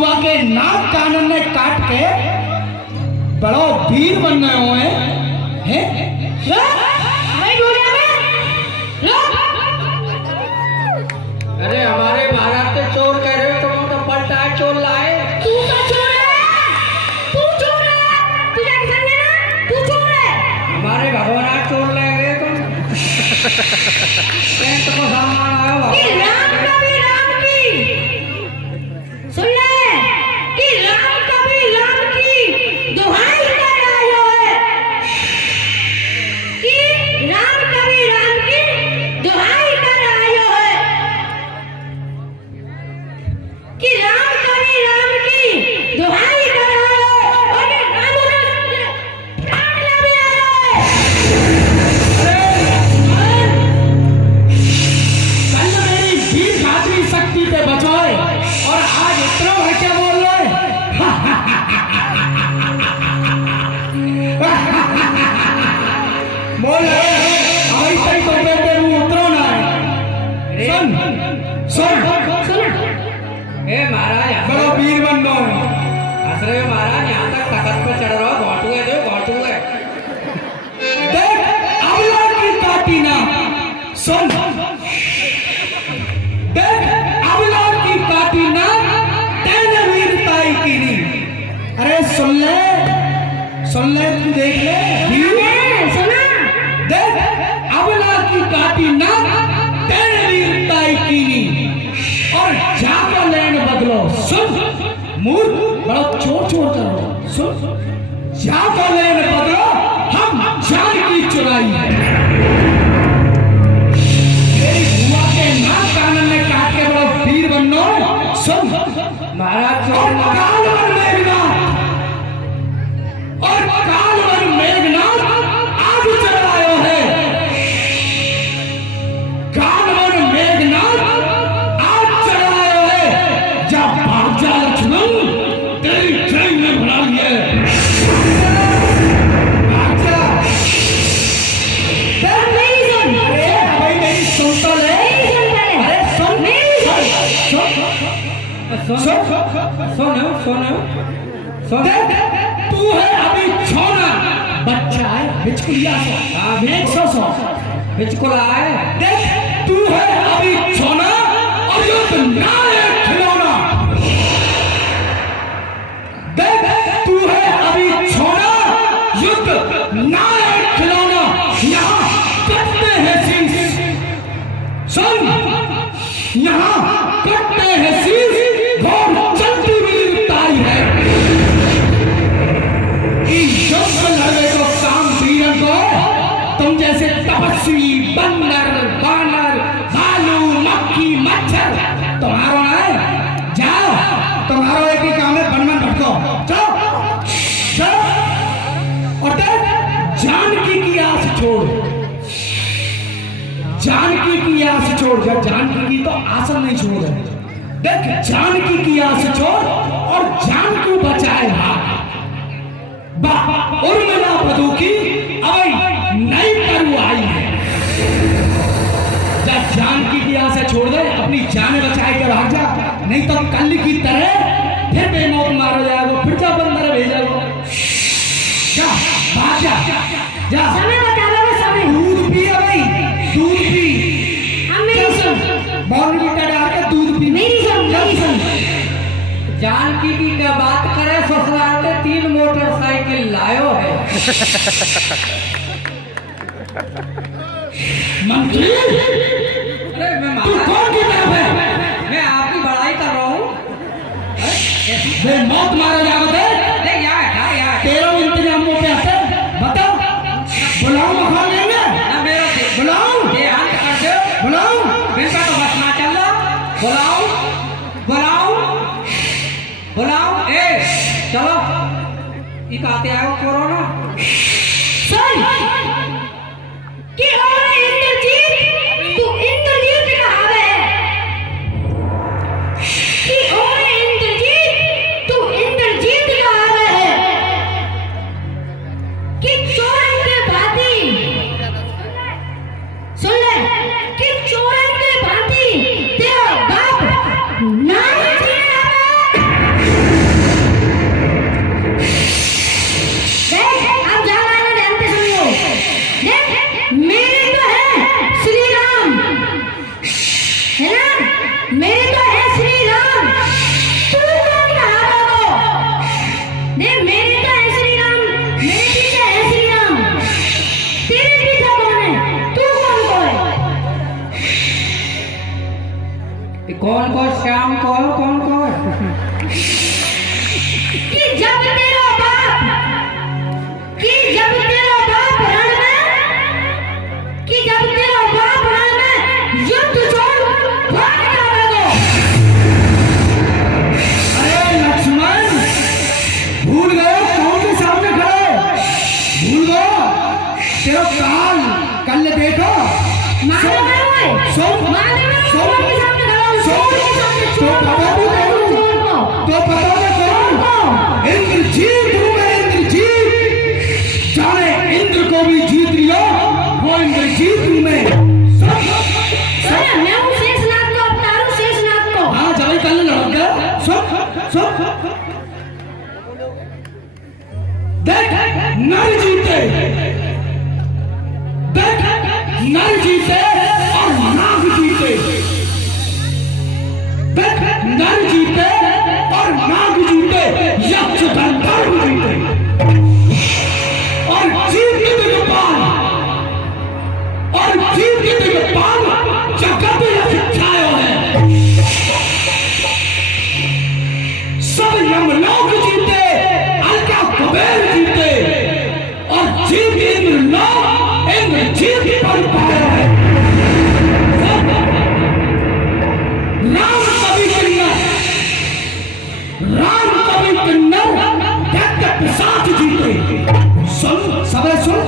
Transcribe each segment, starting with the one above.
युवा के नाक कानन ने काट के बड़ो वीर बन गए हुए हैं। अरे हमारे महाराज से चोर कह रहे हो, तुम तो पलटा है चोर लाए। तू तो चोर है, तू चोर है, तू जाके समझे ना, तू चोर है। हमारे भगवान चोर ले गए तुम। पेंट को सामान आया कि राम कभी राम की, सुन ले, कि राम कभी राम की दुहाई कर आयो है, कि राम कभी राम की दुहाई कर आयो है, कि राम कभी राम की दुहाई कर आयो है, और ये राम प्राण ले आयो है। कल मेरी वीर घातरी शक्ति पे बचाए और आज इतना है क्या बोल रहे बोल ऐसा ही तो कहते हूँ उतरो ना सुन सुन ए महाराज बड़ो वीर बन लो हंस रहे हो महाराज, यहाँ तक तखत पे चढ़ रहा हो, घोटुए दो घोटुए। देख अबला की काटी ना सुन देख अबला की काटी ना तेने वीरताई की नहीं। अरे सुन ले तू देख ले सुना देख अबला की काटी ना तेने वीरताई की नहीं और जाकर लेन बदलो। सुन मूर्ख बड़ा चोर करो सुन जाकर लेन बदलो, हम जान की चुराई मेरी बुआ के नाक कानन ने काट के बड़ा वीर बननो। सुन महाराज और चोर कालवर मेघनाथ आज चढ़ायो है, कालवर मेघनाथ आज चढ़ायो है। जब भाग जा लक्ष्मण तेरी ट्रेन में भरा लिया भाग जा। मेरी सुन, अरे भाई मेरी सुन तो ले। मेरी सुन पहले, अरे सुन मेरी सुन सुनो सुनो सुनो देख तू है अभी छोना बच्चा है बिचकुलिया सो बिल्कुल आए। देख तू है अभी छोना और युद्ध नायक खिलौना। देख तू है अभी छोना युद्ध नायक खिलौना। यहाँ कटते हैं शीश सुन, यहाँ कटते हैं शीश घोर चलती वीरताई है। इस युद्ध लड़ने को काम वीरन को तुम जैसे तपस्वी बंदर बानर भालू मक्खी मच्छर तुम्हारो ना है। जाओ तुम्हारो एक ही काम है वन में भटको जाओ जाओ। और देख जानकी की आस छोड़, जानकी की आस छोड़। जानकी की तो आस नहीं छोड़ देख जानकी की आस छोड़ और जान को बचाए उर्मिला बधू की अभी नई करू आई है। जब जानकी की आस छोड़ दे अपनी जान बचाए के भाग जा, नहीं तो कल की तरह फिर बेमौत मारा जाएगा, फिर जा बंदर भेजा जा भाग जा समय बता दो समय। दूध पी भाई दूध पी हम मेरी सुन, बॉर्नविटा डाल के दूध पी। मेरी सुन। जानकी की क्या बात करे, ससुराल में 3 मोटरसाइकिल लायो है। मंत्री अरे मैं तू महाराज, कौन की तरफ है? मैं आपकी बड़ाई कर रहा हूँ। वे मौत मारा जाओगे अरे यार तेरा इंतजाम हो गया है बताओ। बुलाओ मखा लेंगे ना मेरा बुलाओ देहांत कर दो। बुलाओ इनका तो बस ना चल रहा। बुलाओ बुलाओ बुलाओ। ए चलो इकाते आओ कोरोना। सुन कि और इंद्रजीत, तू इंद्रजीत कहाँ है? कि और इंद्रजीत, तू इंद्रजीत कहाँ है? कि चोरन के भांति, सुन ले, कि चोरन के भांति तेरा बाप नाम जीना है। बेटा है श्री राम, मेरे पीछे है श्री राम। तेरे पीछे कौन है? तू कौन को है? कौन को? श्याम को? कौन को? कि जब तेरा बाप रण में, युद्ध छोड़ भाग जाओगे। अरे लक्ष्मण, भूल गए कौन के सामने खड़े? भूल गए तेरा काल कल देखो। मारो मारो सुन मारो सुन कौन के सामने खड़ा हूं? सुन तो पता भी करूं, तो पता मैं करूं। इंद्रजीत हूं मैं, इंद्रजीत। जाने इंद्र को भी जीत लियो, वो इंद्रजीत हूं मैं। मैं हूं शेषनाग को अवतार हूं, शेषनाग को। हाँ जब कल लड़ गया। सुन सुन देख नर जीते, देख नर जीते और नाग जीते। देख नर जीते और नाग जीते, यक्ष गंधर्व जीते और जीव के दिग्पाल जगत छायो है। सब यमलोक जीते, अलका कुबेर जीते और जीव इंद्रलोक इंद्रजीत पर पाया है। राम कवि किन्नर दैत्य पिशाच जीते। सुन सबे सुन,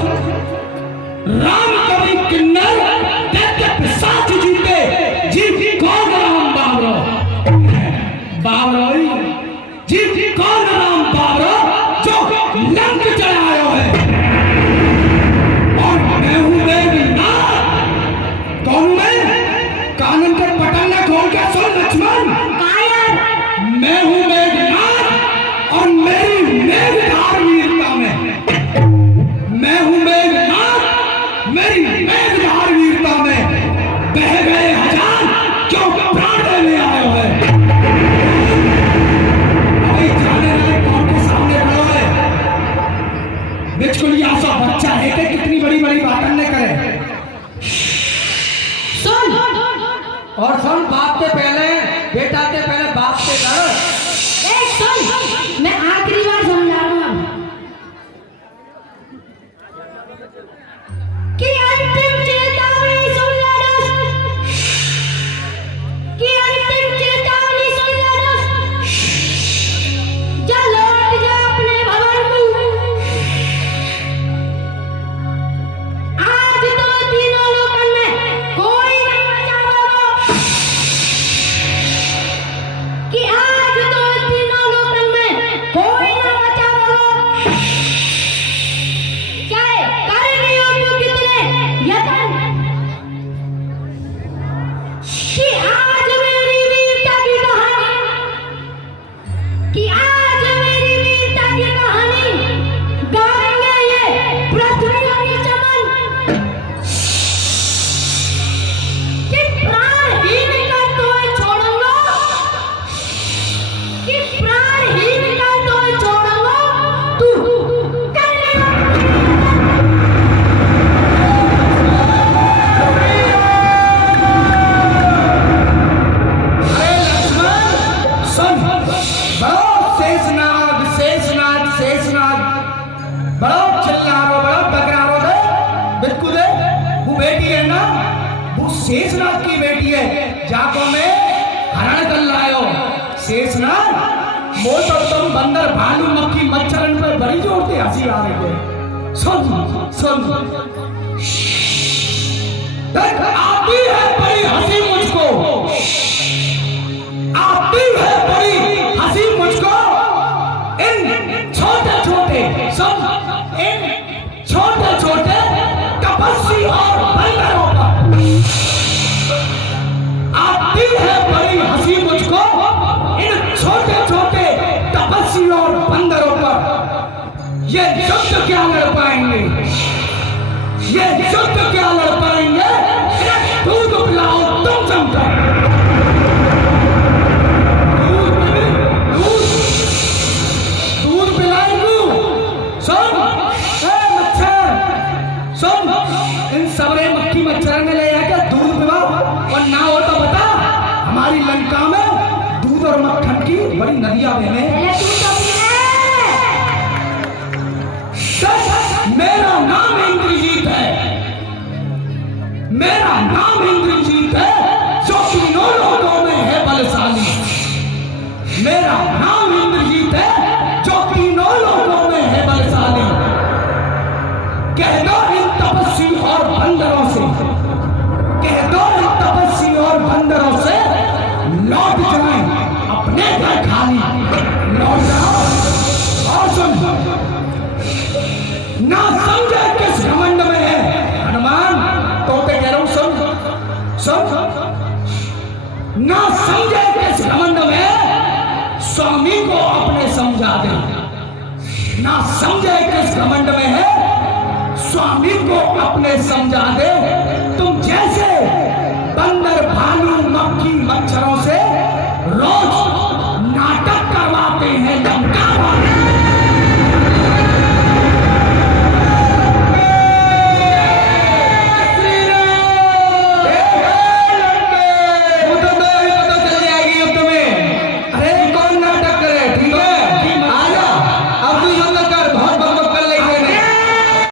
राम कवि किन्नर दैत्य पिशाच जीते। जीव कौन? राम बाबरो बाबरोई जीव कौन? राम बाबरो जो लंक चढ़ायो है। और मैं हूं मेघनाथ। कौन मैं? कानून का पटल न खोल के सुन लक्ष्मण। मैं हूं मेघनाथ और मेरी मेघधार वीरता में। मैं हूं मेघनाथ, मेरी मेघधार वीरता में बह गए हजार क्यों प्राण देने आए हो। अभी जाने वाले कौन के सामने खड़ा है? बिल्कुल ऐसा बच्चा है कि कितनी बड़ी बड़ी बातें न करे। सुन और सुन, बाप के पहले बेटा के पहले बाप के घर। सुन, मैं आखिरी बार समझाऊंगा कि अंतिम चेतावनी सुन ले दोस्त, कि अंतिम चेतावनी सुन ले दोस्त। जा लौट जा अपने भवन में। आज तो तीनों लोकन में कोई नहीं बचाएगा, कि आज तो तीनों लोकन में कोई ना बचाएगा। चाहे कर रही हो तू कितने यतन, कि आज मेरी वीरता की कहानी, कि आज मेरी वीरता की कहानी गाएंगे ये पृथ्वी और ये चमन। कि प्राणहीन कर तुम्हें छोड़ूंगा, कि प्राणहीन कर तुम्हें छोड़ूंगा। तू करने अरे लक्ष्मण सुन, बड़ो शेषनाग शेषनाग शेषनाग बड़ो चिल्लारो, बड़ो बकरारो दे बिल्कुल दे। वो बेटी है ना, वो शेषनाग की बेटी है। जाको में हरण कर लायो शेषनाग। वो तो तुम बंदर भालू मक्खी मच्छरन पे बड़ी जोरते हंसी आ रही है। सुन सुन देख, आती है बड़ी हंसी मुझको, आती है बड़ी हंसी मुझको। इन छोटे छोटे सब इन छोटे छोटे तपस्वी और बंदरों पर आती है बड़ी हंसी मुझको। इन छोटे छोटे तपस्वी और बंदरों पर ये युद्ध क्या लड़ पाएंगे? ये युद्ध क्या लड़ पाएंगे? दूध पिलाओ तुम समझो। दूध पिलाएंगे सुन, इन सबरे मक्खी मच्छर ने ले जाकर दूध पिला, और ना हो तो बता, हमारी लंका में दूध और मक्खन की बड़ी नदियां बहने। पहले तू तो पी ले। मेरा नाम इंद्रजीत है, मेरा नाम इंद्रजीत है, जो तीनों लोगों में है बलशाली। मेरा नाम इंद्रजीत है, जो तीनों लोगों में है बलशाली। कह दो इन तपस्वी और बंदरों से, कह दो इन तपस्वी और बंदरों से लौट जाएं अपने घर खाली, लौट जाओ। और सुन, ना समझे किस घमंड में है हनुमान, तो कह रहा हूं सुन सुन, ना समझे किस घमंड में, स्वामी को अपने समझा दे। ना समझे किस घमंड में है, स्वामी को अपने समझा दे। तुम जैसे बंदर भालू मक्खी मच्छरों से रोज